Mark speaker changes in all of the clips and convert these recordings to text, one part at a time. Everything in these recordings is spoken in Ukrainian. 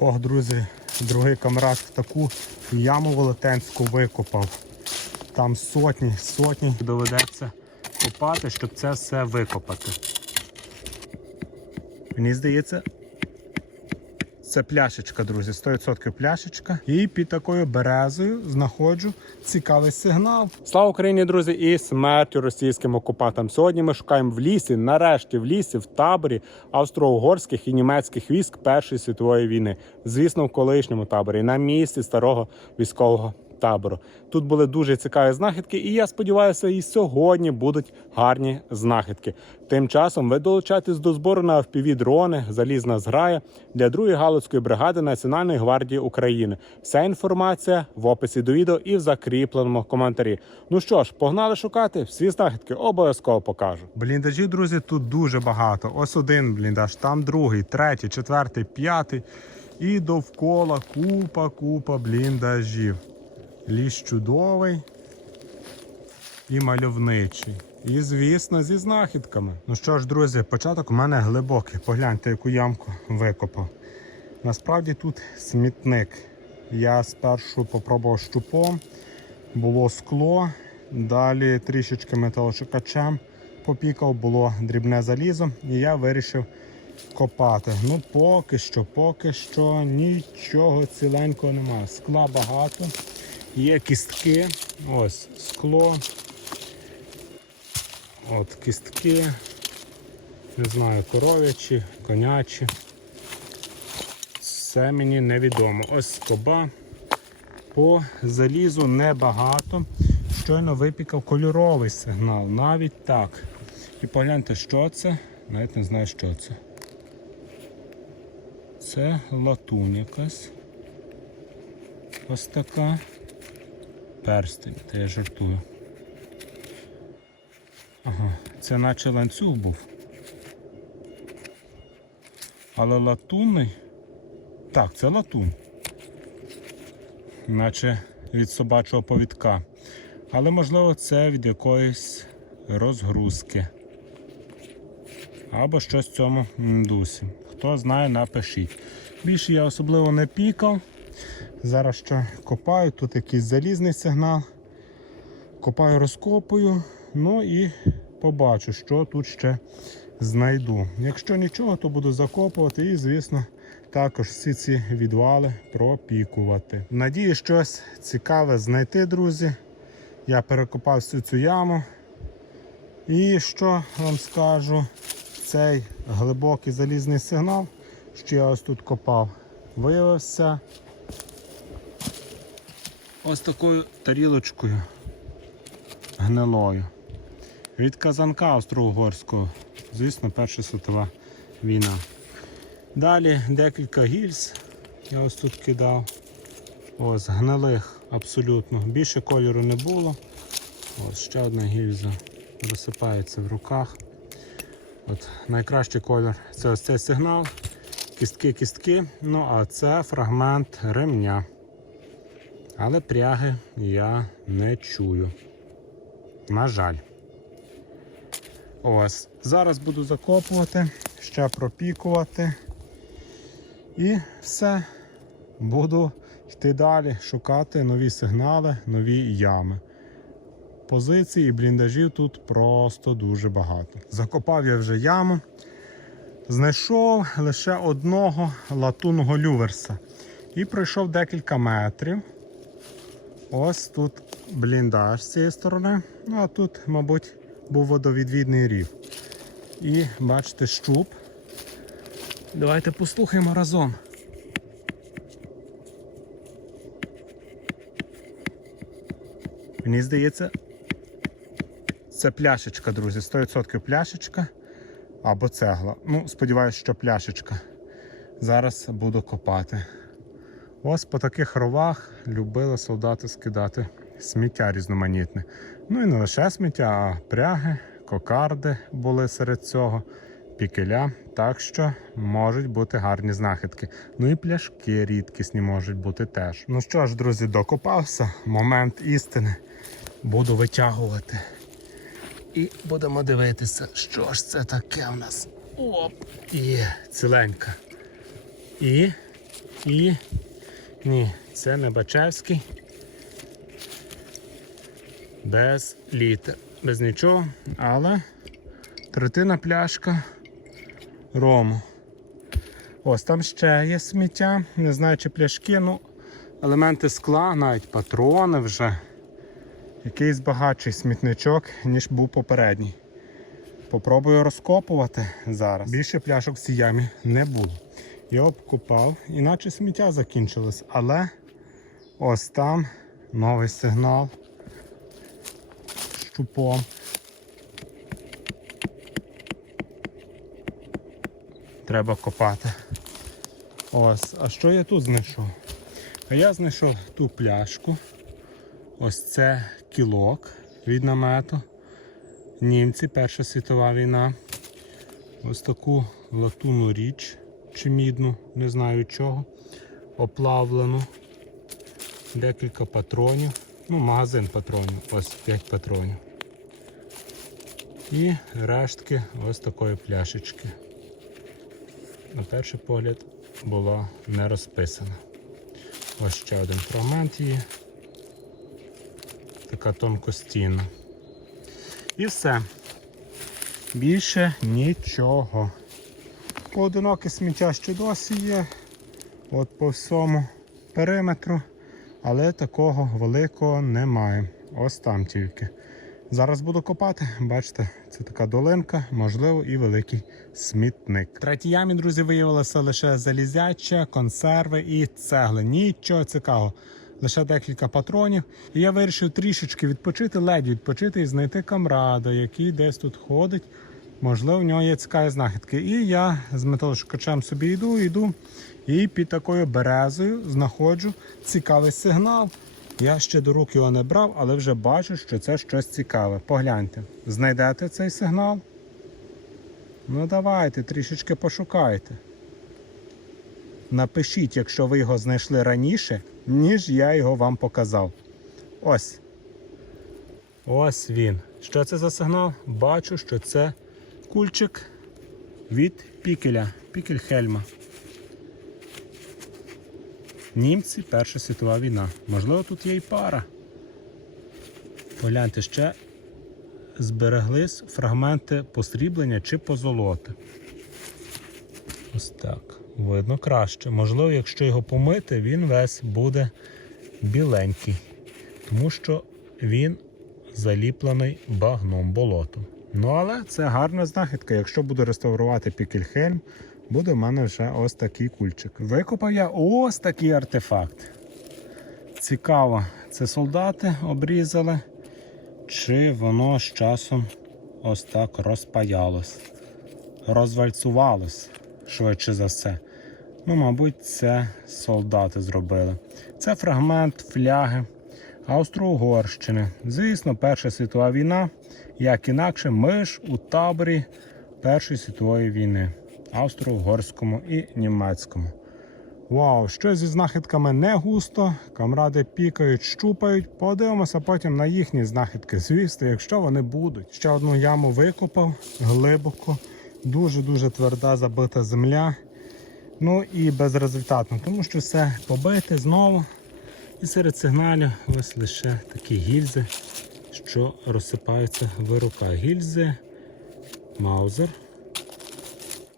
Speaker 1: Ох, друзі, другий камрад таку яму велетенську викопав. Там сотні, сотні доведеться копати, щоб це все викопати. Мені здається, це пляшечка, друзі, 100% пляшечка. І під такою березою знаходжу цікавий сигнал. Слава Україні, друзі, і смертю російським окупантам. Сьогодні ми шукаємо в лісі, нарешті в лісі, в таборі австро-угорських і німецьких військ Першої світової війни. Звісно, в колишньому таборі, на місці старого військового табору. Тут були дуже цікаві знахідки, і я сподіваюся, і сьогодні будуть гарні знахідки. Тим часом ви долучаєтесь до збору на fpv дрони, залізна зграя для 2-ї галицької бригади Національної гвардії України. Вся інформація в описі до відео і в закріпленому коментарі. Ну що ж, погнали шукати. Всі знахідки обов'язково покажу. Бліндажів, друзі, тут дуже багато. Ось один бліндаж, там другий, третій, четвертий, п'ятий. І довкола купа, купа бліндажів. Ліс чудовий і мальовничий. І, звісно, зі знахідками. Ну що ж, друзі, початок у мене глибокий. Погляньте, яку ямку викопав. Насправді тут смітник. Я спершу попробував щупом, було скло, далі трішечки металошукачем попікав, було дрібне залізо, і я вирішив копати. Ну, поки що, поки що нічого ціленького немає. Скла багато. Є кістки, ось скло. От кістки. Не знаю, коров'ячі, конячі. Це мені невідомо. Ось скоба. По залізу небагато. Щойно випікав кольоровий сигнал. Навіть так. І погляньте, що це. Навіть не знаю, що це. Це латунь якась. Ось така перстень, та я жартую. Ага, це наче ланцюг був. Але латунний. Так, це латунь. Наче від собачого повідка. Але можливо це від якоїсь розгрузки. Або щось в цьому дусі. Хто знає, напишіть. Більше я особливо не пікав. Зараз ще копаю, тут якийсь залізний сигнал. Копаю, розкопую, ну і побачу, що тут ще знайду. Якщо нічого, то буду закопувати і, звісно, також всі ці відвали пропікувати. Надію, щось цікаве знайти, друзі. Я перекопав всю цю яму. І що вам скажу, цей глибокий залізний сигнал, що я ось тут копав, виявився ось такою тарілочкою гнилою. Від казанка австро-угорського. Звісно, Перша світова війна. Далі декілька гільз я ось тут кидав. Ось гнилих абсолютно. Більше кольору не було. Ось ще одна гільза розсипається в руках. От Найкращий колір це ось цей сигнал. Кістки-кістки. Ну, а це фрагмент ремня. Але пряги я не чую. На жаль. Ось. Зараз буду закопувати, ще пропікувати. І все. Буду йти далі, шукати нові сигнали, нові ями. Позицій і бліндажів тут просто дуже багато. Закопав я вже яму. Знайшов лише одного латунного люверса. І пройшов декілька метрів. Ось тут бліндаж з цієї сторони. Ну а тут, мабуть, був водовідвідний рів. І бачите, щуп. Давайте послухаємо разом. Мені здається, це пляшечка, друзі. 100% пляшечка або цегла. Ну, сподіваюся, що пляшечка. Зараз буду копати. Ось по таких ровах любили солдати скидати сміття різноманітне. Ну і не лише сміття, а пряги, кокарди були серед цього, пікеля. Так що можуть бути гарні знахідки. Ну і пляшки рідкісні можуть бути теж. Ну що ж, друзі, докопався. Момент істини. Буду витягувати. І будемо дивитися, що ж це таке у нас. Оп! Є, ціленька. І І ні, це не Бачевський. Без літер, без нічого, але третина пляшка рому. Ось там ще є сміття, не знаю, чи пляшки, ну, елементи скла, навіть патрони вже. Якийсь багатший смітничок, ніж був попередній. Попробую розкопувати зараз. Більше пляшок в цій ямі не було. Я обкопав, іначе сміття закінчилось, але ось там новий сигнал щупом. Треба копати. Ось, а що я тут знайшов? А я знайшов ту пляшку. Ось це кілок від намету. Німці, Перша світова війна. Ось таку латунну річ чи мідну, не знаю чого. Оплавлену. Декілька патронів. Ну, магазин патронів. Ось 5 патронів. І рештки ось такої пляшечки. На перший погляд була не розписана. Ось ще один фрагмент її. Така тонкостінна. І все. Більше нічого. Поодиноке сміття ще досі є. От по всьому периметру. Але такого великого немає. Ось там тільки. Зараз буду копати. Бачите, це така долинка, можливо, і великий смітник. В третій ямі, друзі, виявилося лише залізяча, консерви і цегли. Нічого цікавого. Лише декілька патронів. І я вирішив трішечки відпочити, ледь відпочити і знайти камрада, який десь тут ходить. Можливо, в нього є цікаві знахідки. І я з металошукачем собі йду, йду. І під такою березою знаходжу цікавий сигнал. Я ще до рук його не брав, але вже бачу, що це щось цікаве. Погляньте, знайдете цей сигнал? Ну давайте, трішечки пошукайте. Напишіть, якщо ви його знайшли раніше, ніж я його вам показав. Ось. Ось він. Що це за сигнал? Бачу, що це кульчик від пікеля, пікель Хельма. Німці, Перша світова війна. Можливо, тут є і пара. Погляньте, ще збереглись фрагменти посріблення чи позолоти. Ось так. Видно краще. Можливо, якщо його помити, він весь буде біленький. Тому що він заліплений багном болотом. Ну, але це гарна знахідка. Якщо буду реставрувати Пікельхельм, буде в мене вже ось такий кульчик. Викопав я ось такий артефакт. Цікаво, це солдати обрізали, чи воно з часом ось так розпаялось, розвальцувалось, швидше за все. Ну, мабуть, це солдати зробили. Це фрагмент фляги Австро-Угорщини. Звісно, Перша світова війна, як інакше, ми ж у таборі Першої світової війни. Австро-Угорському і німецькому. Вау, що зі знахідками не густо. Камради пікають, щупають. Подивимося потім на їхні знахідки. Звісно, якщо вони будуть. Ще одну яму викопав глибоко, дуже-дуже тверда забита земля. Ну і безрезультатно, тому що все побите знову. І серед сигналів ось лише такі гільзи, що розсипаються в руках. Гільзи, Маузер,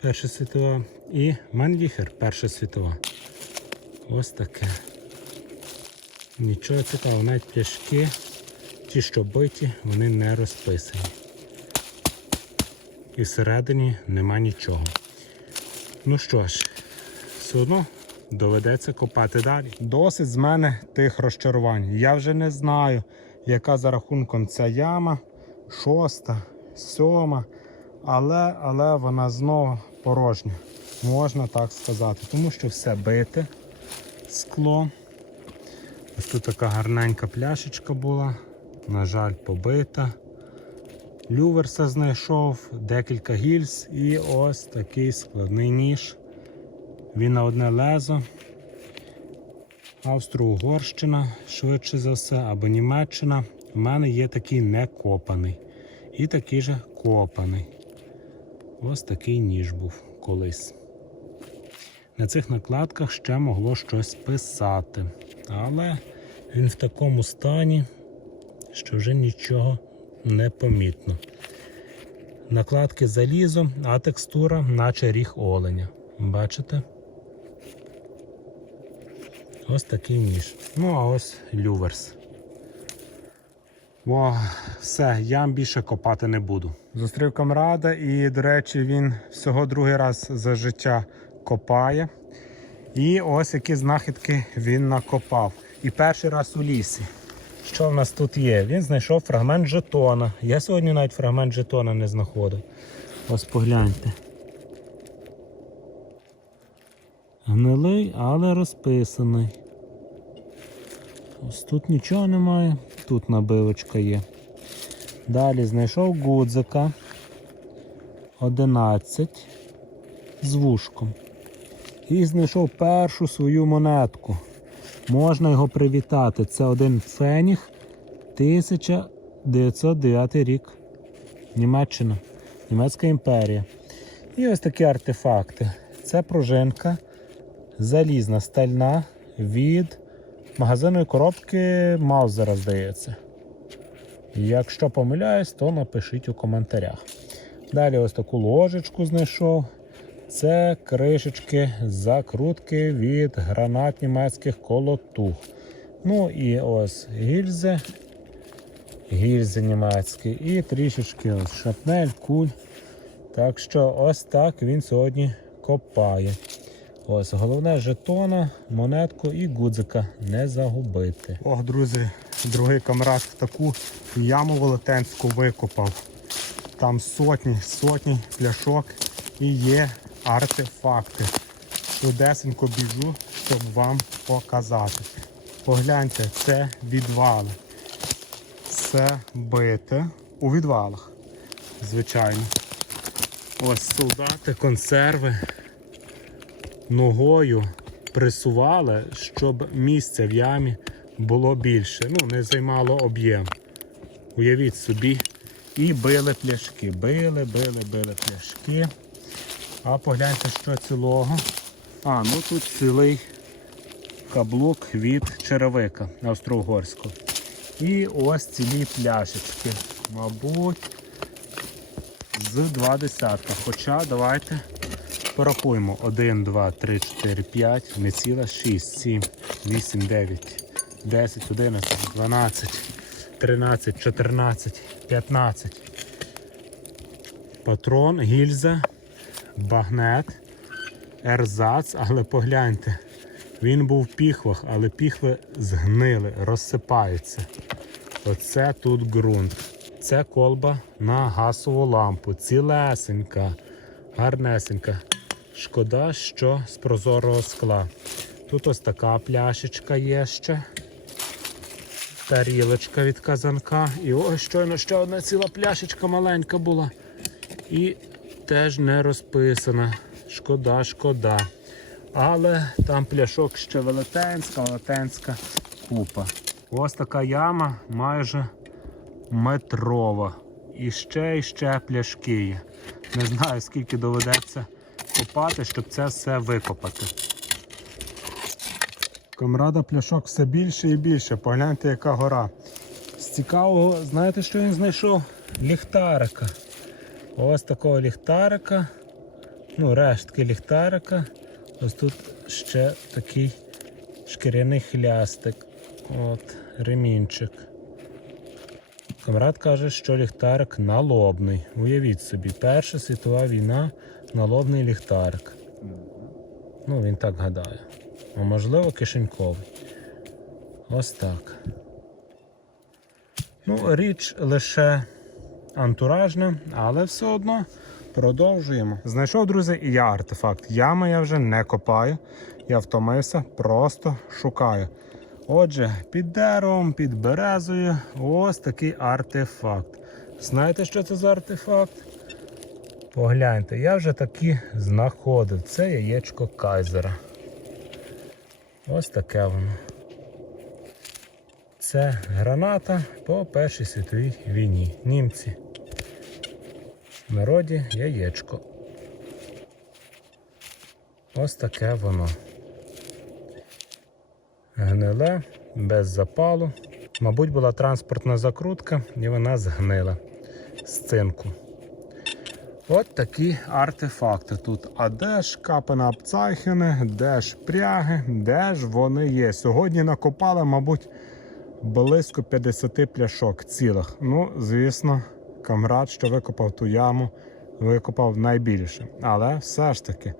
Speaker 1: Перша світова і Манвіхер, Перша світова. Ось таке. Нічого цікавого, навіть пляшки, ті, що биті, вони не розписані. І всередині нема нічого. Ну що ж, все одно доведеться копати далі. Досить з мене тих розчарувань. Я вже не знаю, яка за рахунком ця яма, шоста, сьома, але, але вона знову порожня. Можна так сказати, тому що все бите скло. Ось тут така гарненька пляшечка була, на жаль, побита. Люверса знайшов, декілька гільз і ось такий складний ніж. Він на одне лезо. Австро-Угорщина, швидше за все, або Німеччина. У мене є такий некопаний. І такий же копаний. Ось такий ніж був колись. на цих накладках ще могло щось писати. Але він в такому стані, що вже нічого не помітно. Накладки залізо, а текстура, наче ріг оленя. Бачите? Ось такий ніж. Ну, а ось люверс. О, все, я більше копати не буду. Зустрів камрада, і, до речі, він всього другий раз за життя копає. І ось які знахідки він накопав. І перший раз у лісі. Що в нас тут є? Він знайшов фрагмент жетона. Я сьогодні навіть фрагмент жетона не знаходив. Ось погляньте. Гнилий, але розписаний. Ось тут нічого немає, тут набивочка є. Далі знайшов гудзика 11 з вушком. І знайшов першу свою монетку. Можна його привітати. Це один феніг 1909 рік. Німеччина, Німецька імперія. І ось такі артефакти. Це пружинка залізна, стальна від магазинної коробки Маузера, здається. Якщо помиляюсь, то напишіть у коментарях. Далі ось таку ложечку знайшов. Це кришечки закрутки від гранат німецьких колотух. Ну і ось гільзи, гільзи німецькі і трішечки ось шапнель, куль. Так що ось так він сьогодні копає. Ось головне жетона, монетку і гудзика не загубити. Ох, друзі, другий камрад таку яму велетенську викопав. Там сотні, сотні пляшок і є артефакти. Швидесенько біжу, щоб вам показати. Погляньте, це відвали. Все бите у відвалах. Звичайно. Ось солдати, консерви ногою присували, щоб місце в ямі було більше. Ну, не займало об'єм. Уявіть собі. І били пляшки. Били, били, били пляшки. А погляньте, що цілого. А, ну тут цілий каблук від черевика австро-угорського. І ось цілі пляшечки. Мабуть, з два десятка. Хоча давайте порахуємо. 1, 2, 3, 4, 5, не ціла, 6, 7, 8, 9, 10, 11, 12, 13, 14, 15. Патрон, гільза, багнет, ерзац, але погляньте, він був в піхвах, але піхви згнили, розсипаються. Оце тут ґрунт. Це колба на газову лампу. Цілесенька, гарнесенька. Шкода, що з прозорого скла. Тут ось така пляшечка є ще. Тарілочка від казанка. І ось щойно ще одна ціла пляшечка маленька була. І теж не розписана. Шкода, шкода. Але там пляшок ще велетенська, велетенська купа. Ось така яма майже метрова. І ще і ще пляшки є. Не знаю, скільки доведеться копати, щоб це все викопати. Камрада пляшок все більше і більше. Погляньте, яка гора. З цікавого, знаєте, що він знайшов? Ліхтарика. Ось такого ліхтарика. Ну, рештки ліхтарика. Ось тут ще такий шкіряний хлястик. От, ремінчик. Камрад каже, що ліхтарик налобний. Уявіть собі, Перша світова війна налобний ліхтарик. Ну, він так гадає. А можливо, кишеньковий. Ось так. Ну, річ лише антуражна, але все одно продовжуємо. Знайшов, друзі, і я артефакт. Ями я вже не копаю. Я втомився, просто шукаю. Отже, під деревом, під березою ось такий артефакт. Знаєте, що це за артефакт? Погляньте, я вже такі знаходив. Це яєчко Кайзера. Ось таке воно. Це граната по Першій світовій війні. Німці. В народі яєчко. Ось таке воно. Гниле, без запалу. Мабуть, була транспортна закрутка і вона згнила з цинку. От такі артефакти тут. А де ж капена Апцайхене, де ж пряги, де ж вони є? Сьогодні накопали, мабуть, близько 50 пляшок цілих. Ну, звісно, камрад, що викопав ту яму, викопав найбільше. Але все ж таки,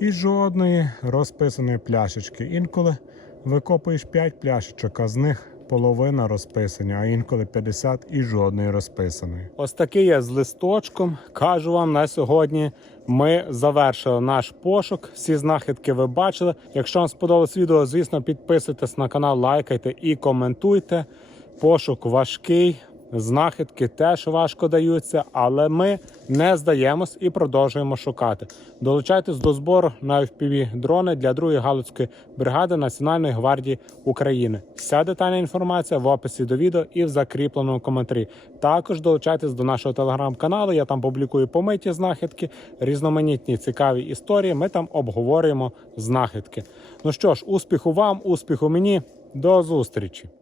Speaker 1: і жодної розписаної пляшечки. Інколи викопуєш 5 пляшечок, а з них половина розписання, а інколи 50 і жодної розписаної. Ось такий я з листочком. Кажу вам на сьогодні. Ми завершили наш пошук. Всі знахідки ви бачили. Якщо вам сподобалось відео, звісно, підписуйтесь на канал, лайкайте і коментуйте. Пошук важкий. Знахідки теж важко даються, але ми не здаємось і продовжуємо шукати. Долучайтесь до збору на FPV дрони для другої галицької бригади Національної гвардії України. Вся детальна інформація в описі до відео і в закріпленому коментарі. Також долучайтесь до нашого телеграм-каналу. Я там публікую помиті знахідки, різноманітні цікаві історії. Ми там обговорюємо знахідки. Ну що ж, успіху вам, успіху мені. До зустрічі!